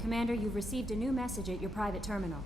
Commander, you've received a new message at your private terminal.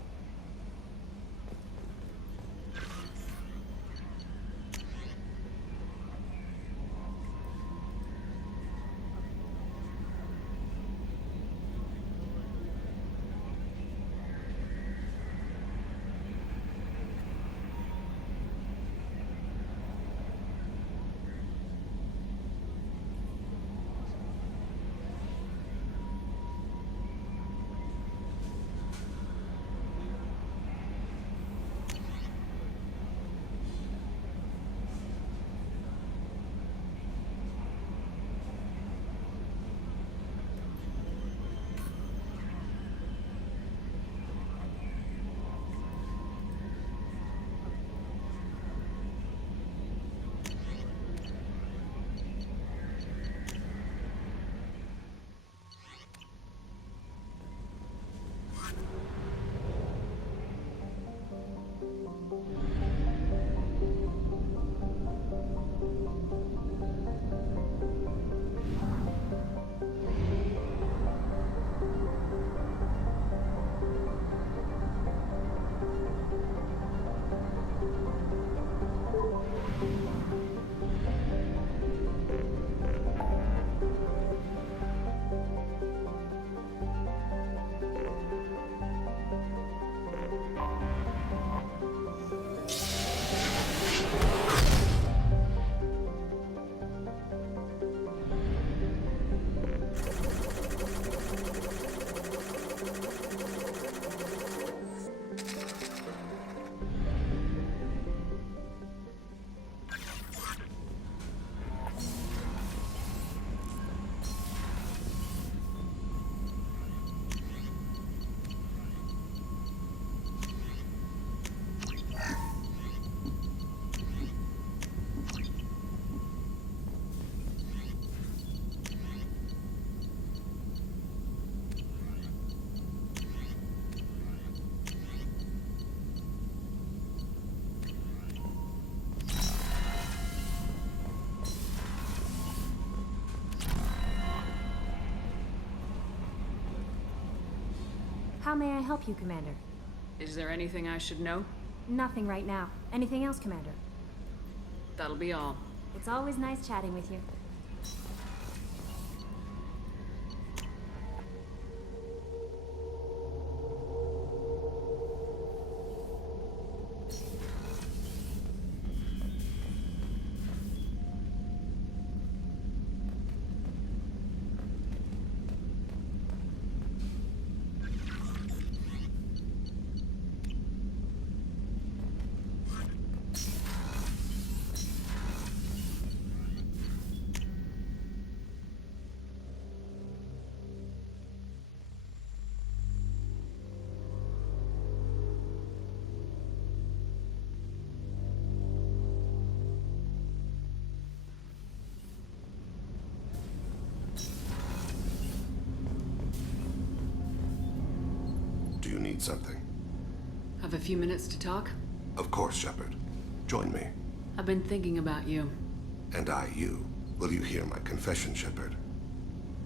How may I help you, Commander? Is there anything I should know? Nothing right now. Anything else, Commander? That'll be all. It's always nice chatting with you. Do you need something? Have a few minutes to talk? Of course, Shepard. Join me. I've been thinking about you. And I, you. Will you hear my confession, Shepard?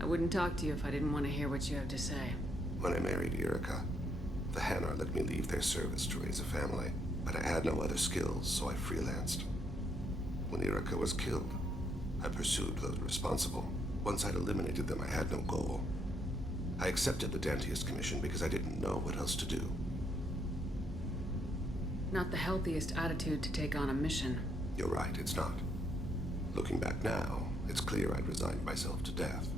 I wouldn't talk to you if I didn't want to hear what you have to say. When I married Erica, the Hanar let me leave their service to raise a family, but I had no other skills, so I freelanced. When Erica was killed, I pursued those responsible. Once I'd eliminated them, I had no goal. I accepted the Dantiest commission because I didn't know what else to do. Not the healthiest attitude to take on a mission. You're right, it's not. Looking back now, it's clear I'd resigned myself to death.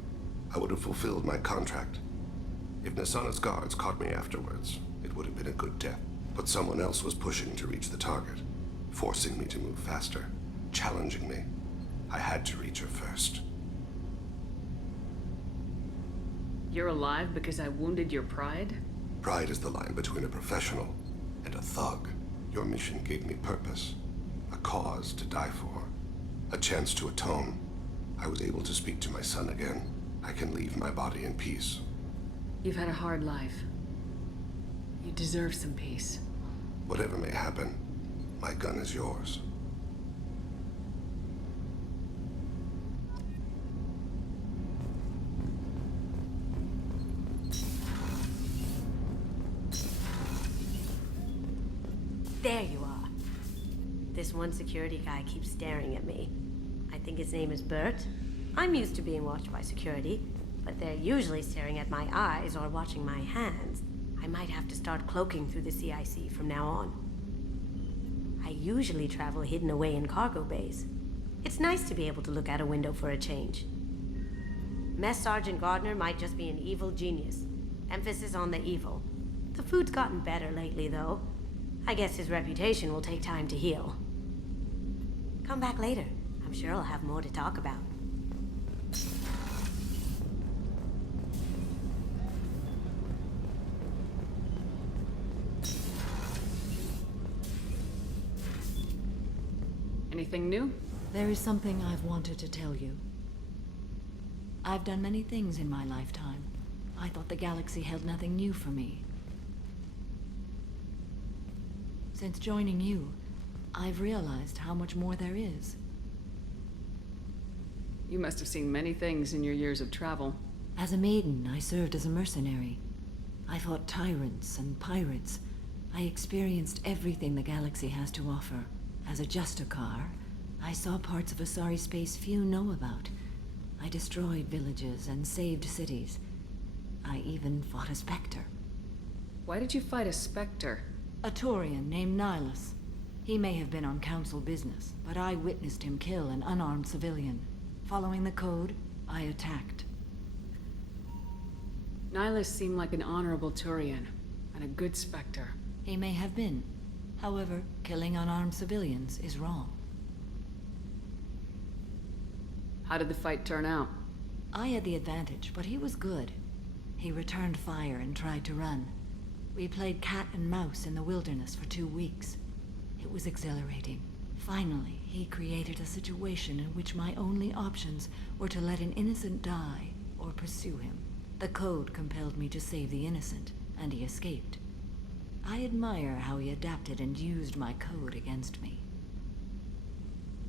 I would have fulfilled my contract. If Nasana's guards caught me afterwards, it would have been a good death. But someone else was pushing to reach the target, forcing me to move faster, challenging me. I had to reach her first. You're alive because I wounded your pride? Pride is the line between a professional and a thug. Your mission gave me purpose, a cause to die for, a chance to atone. I was able to speak to my son again. I can leave my body in peace. You've had a hard life. You deserve some peace. Whatever may happen, my gun is yours. There you are. This one security guy keeps staring at me. I think his name is Bert. I'm used to being watched by security, but they're usually staring at my eyes or watching my hands. I might have to start cloaking through the CIC from now on. I usually travel hidden away in cargo bays. It's nice to be able to look out a window for a change. Mess Sergeant Gardner might just be an evil genius. Emphasis on the evil. The food's gotten better lately, though. I guess his reputation will take time to heal. Come back later. I'm sure I'll have more to talk about. Anything new? There is something I've wanted to tell you. I've done many things in my lifetime. I thought the galaxy held nothing new for me. Since joining you, I've realized how much more there is. You must have seen many things in your years of travel. As a maiden, I served as a mercenary. I fought tyrants and pirates. I experienced everything the galaxy has to offer. As a Justicar, I saw parts of Asari space few know about. I destroyed villages and saved cities. I even fought a Spectre. Why did you fight a Spectre? A Turian named Nihilus. He may have been on Council business, but I witnessed him kill an unarmed civilian. Following the code, I attacked. Nihilus seemed like an honorable Turian, and a good Spectre. He may have been. However, killing unarmed civilians is wrong. How did the fight turn out? I had the advantage, but he was good. He returned fire and tried to run. We played cat and mouse in the wilderness for 2 weeks. It was exhilarating. Finally, he created a situation in which my only options were to let an innocent die or pursue him. The code compelled me to save the innocent, and he escaped. I admire how he adapted and used my code against me.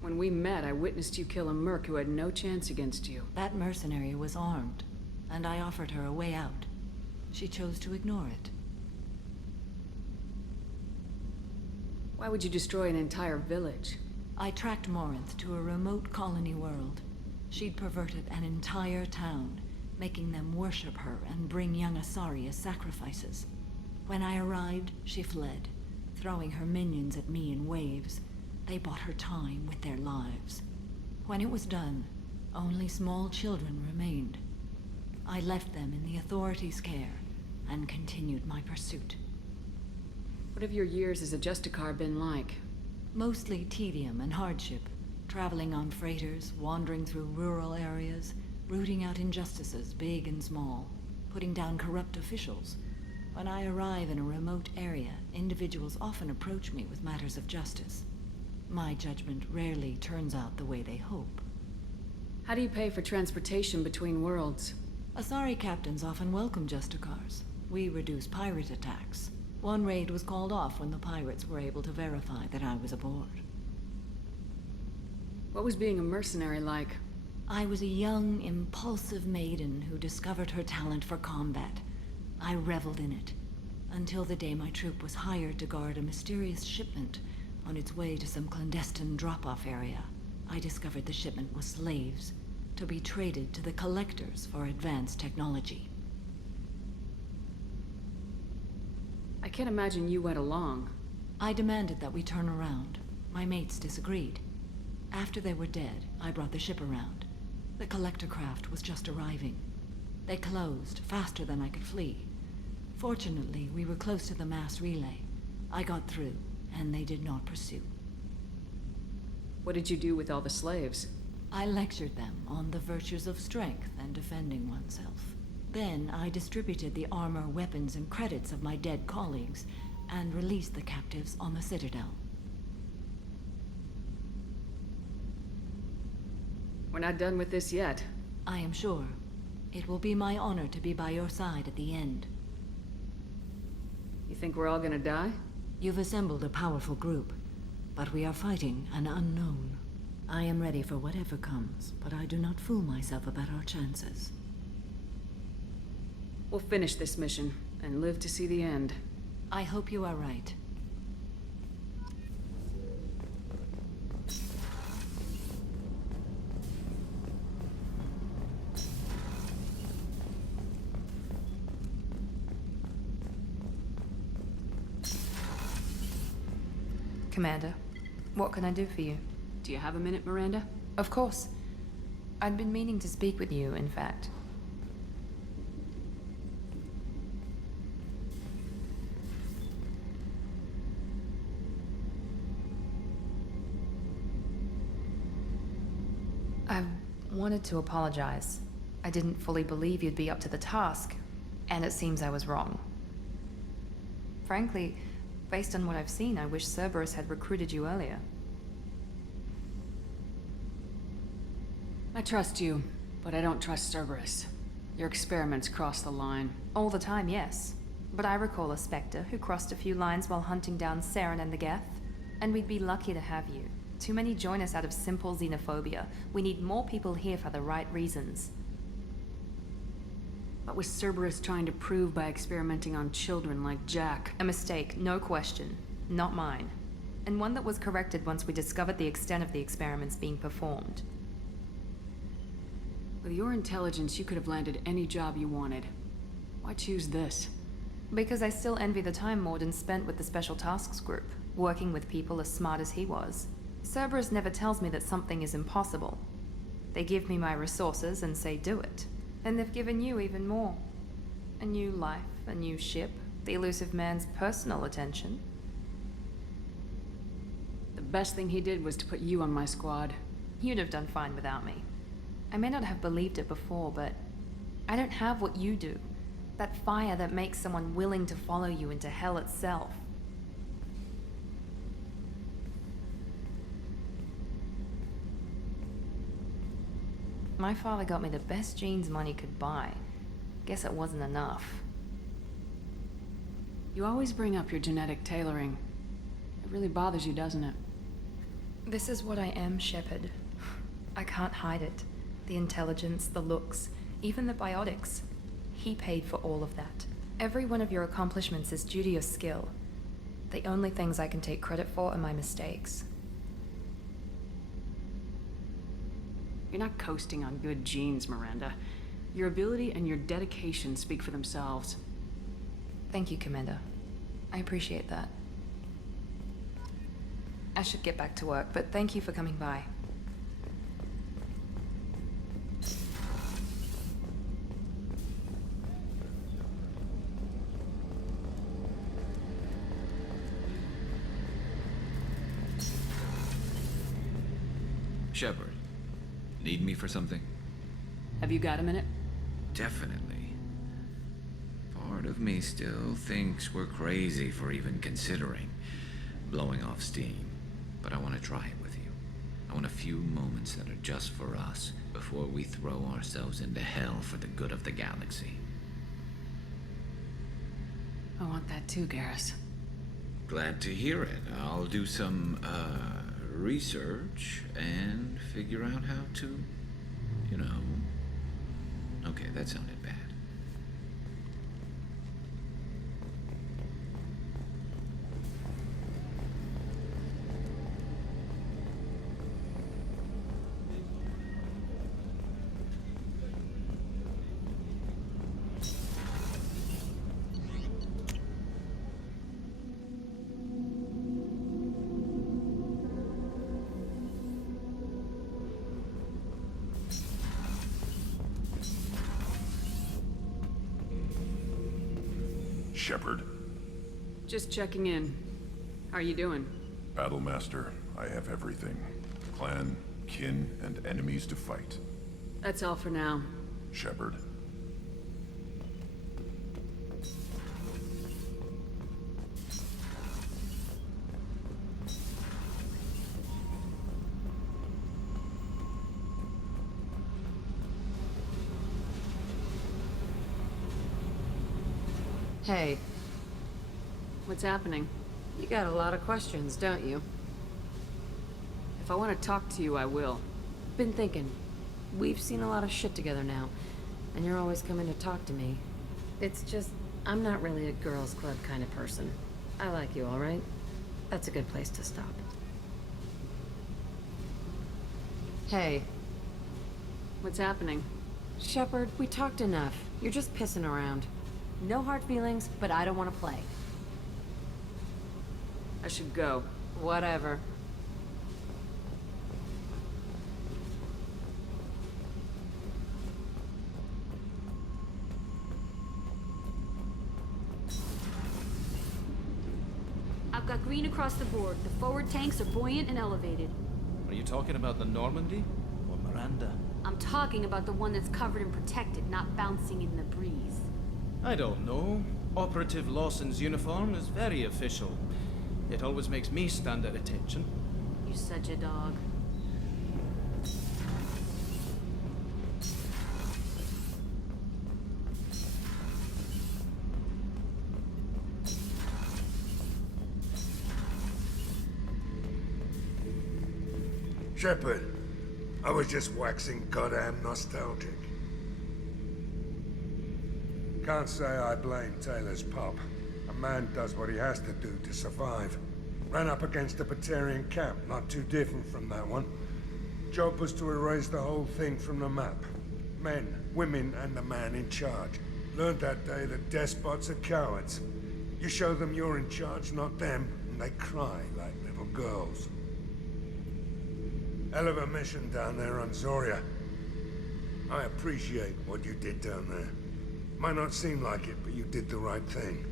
When we met, I witnessed you kill a merc who had no chance against you. That mercenary was armed, and I offered her a way out. She chose to ignore it. Why would you destroy an entire village? I tracked Morinth to a remote colony world. She'd perverted an entire town, making them worship her and bring young Asari as sacrifices. When I arrived, she fled, throwing her minions at me in waves. They bought her time with their lives. When it was done, only small children remained. I left them in the authorities' care and continued my pursuit. What have your years as a Justicar been like? Mostly tedium and hardship, traveling on freighters, wandering through rural areas, rooting out injustices big and small, putting down corrupt officials. When I arrive in a remote area, individuals often approach me with matters of justice. My judgment rarely turns out the way they hope. How do you pay for transportation between worlds? Asari captains often welcome Justicars. We reduce pirate attacks. One raid was called off when the pirates were able to verify that I was aboard. What was being a mercenary like? I was a young, impulsive maiden who discovered her talent for combat. I reveled in it, until the day my troop was hired to guard a mysterious shipment on its way to some clandestine drop-off area. I discovered the shipment was slaves, to be traded to the Collectors for advanced technology. I can't imagine you went along. I demanded that we turn around. My mates disagreed. After they were dead, I brought the ship around. The Collector craft was just arriving. They closed faster than I could flee. Fortunately, we were close to the mass relay. I got through, and they did not pursue. What did you do with all the slaves? I lectured them on the virtues of strength and defending oneself. Then I distributed the armor, weapons, and credits of my dead colleagues, and released the captives on the Citadel. We're not done with this yet. I am sure. It will be my honor to be by your side at the end. You think we're all gonna die? You've assembled a powerful group, but we are fighting an unknown. I am ready for whatever comes, but I do not fool myself about our chances. We'll finish this mission, and live to see the end. I hope you are right. Commander, what can I do for you? Do you have a minute, Miranda? Of course. I'd been meaning to speak with you, in fact. I wanted to apologize. I didn't fully believe you'd be up to the task, and it seems I was wrong. Frankly, based on what I've seen, I wish Cerberus had recruited you earlier. I trust you, but I don't trust Cerberus. Your experiments cross the line. All the time, yes. But I recall a Spectre who crossed a few lines while hunting down Saren and the Geth, and we'd be lucky to have you. Too many join us out of simple xenophobia. We need more people here for the right reasons. What was Cerberus trying to prove by experimenting on children like Jack? A mistake, no question. Not mine. And one that was corrected once we discovered the extent of the experiments being performed. With your intelligence, you could have landed any job you wanted. Why choose this? Because I still envy the time Morden spent with the Special Tasks Group, working with people as smart as he was. Cerberus never tells me that something is impossible. They give me my resources and say do it. And they've given you even more. A new life, a new ship, the elusive man's personal attention. The best thing he did was to put you on my squad. You'd have done fine without me. I may not have believed it before, but I don't have what you do. That fire that makes someone willing to follow you into hell itself. My father got me the best jeans money could buy. Guess it wasn't enough. You always bring up your genetic tailoring. It really bothers you, doesn't it? This is what I am, Shepard. I can't hide it. The intelligence, the looks, even the biotics. He paid for all of that. Every one of your accomplishments is due to your skill. The only things I can take credit for are my mistakes. You're not coasting on good genes, Miranda. Your ability and your dedication speak for themselves. Thank you, Commander. I appreciate that. I should get back to work, but thank you for coming by. Shepard, need me for something? Have you got a minute? Definitely. Part of me still thinks we're crazy for even considering blowing off steam, but I want to try it with you. I want a few moments that are just for us before we throw ourselves into hell for the good of the galaxy. I want that too, Garrus. Glad to hear it. I'll do some, research and figure out how to, you know... Okay, that sounded bad. Shepard. Just checking in. How are you doing? Battlemaster, I have everything. Clan, kin, and enemies to fight. That's all for now. Shepard. Hey, What's happening? you got a lot of questions, don't you? If I want to talk to you, I will. Been thinking. We've seen a lot of shit together now, and you're always coming to talk to me. It's just, I'm not really a girls' club kind of person. I like you, alright? That's a good place to stop. Hey, What's happening? Shepard, we talked enough. You're just pissing around. No hard feelings, but I don't want to play. I should go. Whatever. I've got green across the board. The forward tanks are buoyant and elevated. Are you talking about the Normandy? Or Miranda? I'm talking about the one that's covered and protected, not bouncing in the breeze. I don't know. Operative Lawson's uniform is very official. It always makes me stand at attention. You're such a dog. Shepard, I was just waxing goddamn nostalgic. Can't say I blame Taylor's pop. A man does what he has to do to survive. Ran up against a Batarian camp, not too different from that one. Job was to erase the whole thing from the map. Men, women, and the man in charge. Learned that day that despots are cowards. You show them you're in charge, not them, and they cry like little girls. Hell of a mission down there on Zoria. I appreciate what you did down there. Might not seem like it, but you did the right thing.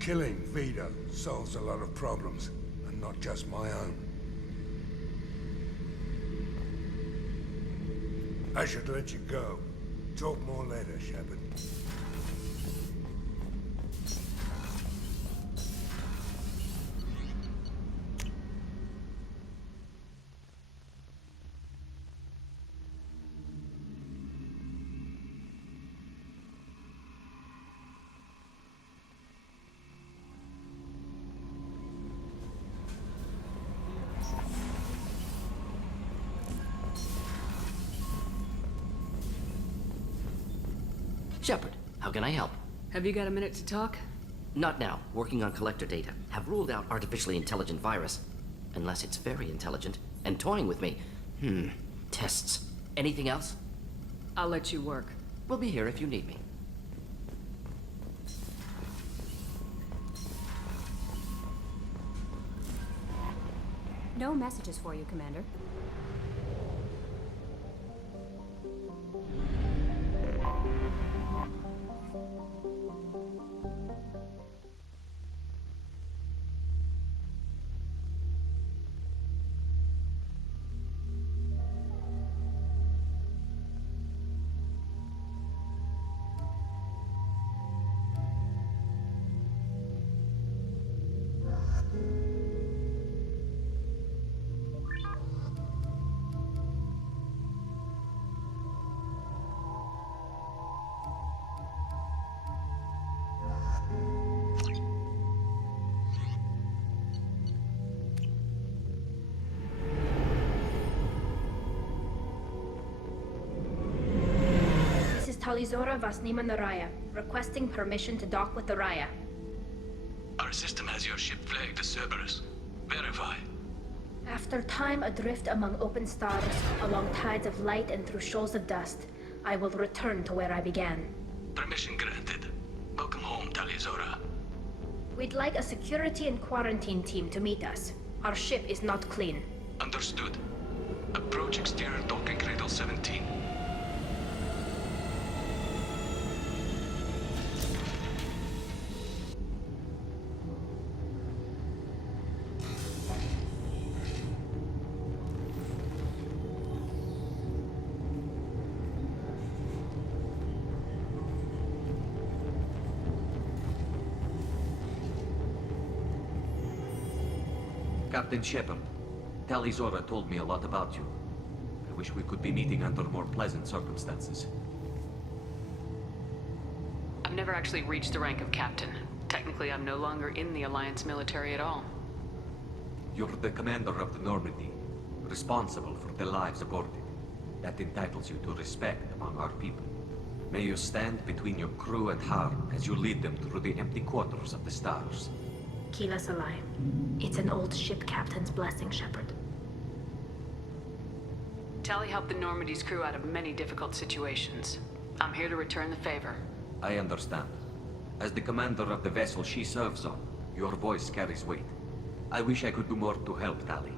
Killing Vito solves a lot of problems, and not just my own. I should let you go. Talk more later, Shepard. Shepard, how can I help? Have you got a minute to talk? Not now. Working on collector data. Have ruled out artificially intelligent virus. Unless it's very intelligent. And toying with me. Tests. Anything else? I'll let you work. We'll be here if you need me. No messages for you, Commander. Talizora Vasnima Naraya, requesting permission to dock with the Raya. Our system has your ship flagged as Cerberus. Verify. After time adrift among open stars, along tides of light and through shoals of dust, I will return to where I began. Permission granted. Welcome home, Talizora. We'd like a security and quarantine team to meet us. Our ship is not clean. Understood. Approach exterior docking cradle 17. Captain Shepard, Talizora told me a lot about you. I wish we could be meeting under more pleasant circumstances. I've never actually reached the rank of captain. Technically, I'm no longer in the Alliance military at all. You're the commander of the Normandy, responsible for the lives aboard it. That entitles you to respect among our people. May you stand between your crew and harm as you lead them through the empty quarters of the stars. Kila Salai. It's an old ship captain's blessing, Shepard. Tali helped the Normandy's crew out of many difficult situations. I'm here to return the favor. I understand. As the commander of the vessel she serves on, your voice carries weight. I wish I could do more to help, Tali.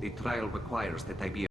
The trial requires that I be